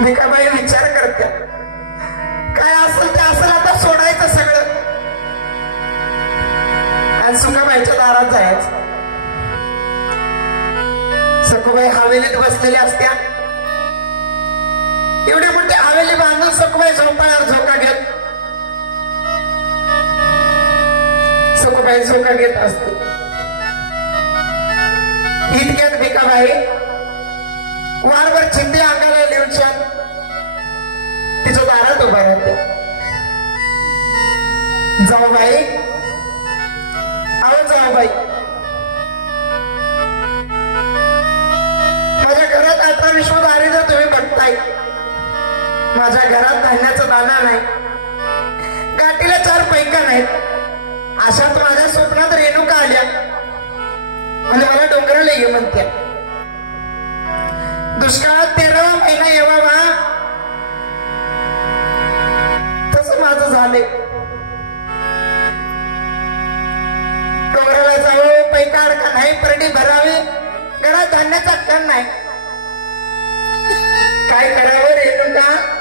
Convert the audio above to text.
भिकाबाई विचार करत्या, काय असेल ते असेल, आता सोडायचं सगळं आणि सुकाबाईच्या दारात जायचं. सखूबाई हवेलीत बसलेल्या असत्या. एवढी मोठी हवेली बांधून सखूबाई झोपाळ्यावर झोका घेत, सखूबाई झोका घेत असते. इतक्यात भिकाबाई वारभर चिंदी अंगाला लिहून तिच्या दारात उभा राहते. जाऊबाई, अहो जाऊबाई, माझ्या घरात 18-20 दारिद्र्य तुम्ही बघताय. माझ्या घरात धान्याचा दाना नाही, गाठीला 4 पैका नाहीत. अशात माझ्या स्वप्नात रेणुका आल्या आणि मला डोंगराला ये म्हणत्या. दुष्काळात 13वा महिना येवावा तसं माझं झालंय. डोंगराला जावं, पैका अडका नाही, परडी भरावी, घरात धान्याचा कण नाही. काय करावं रेणुका?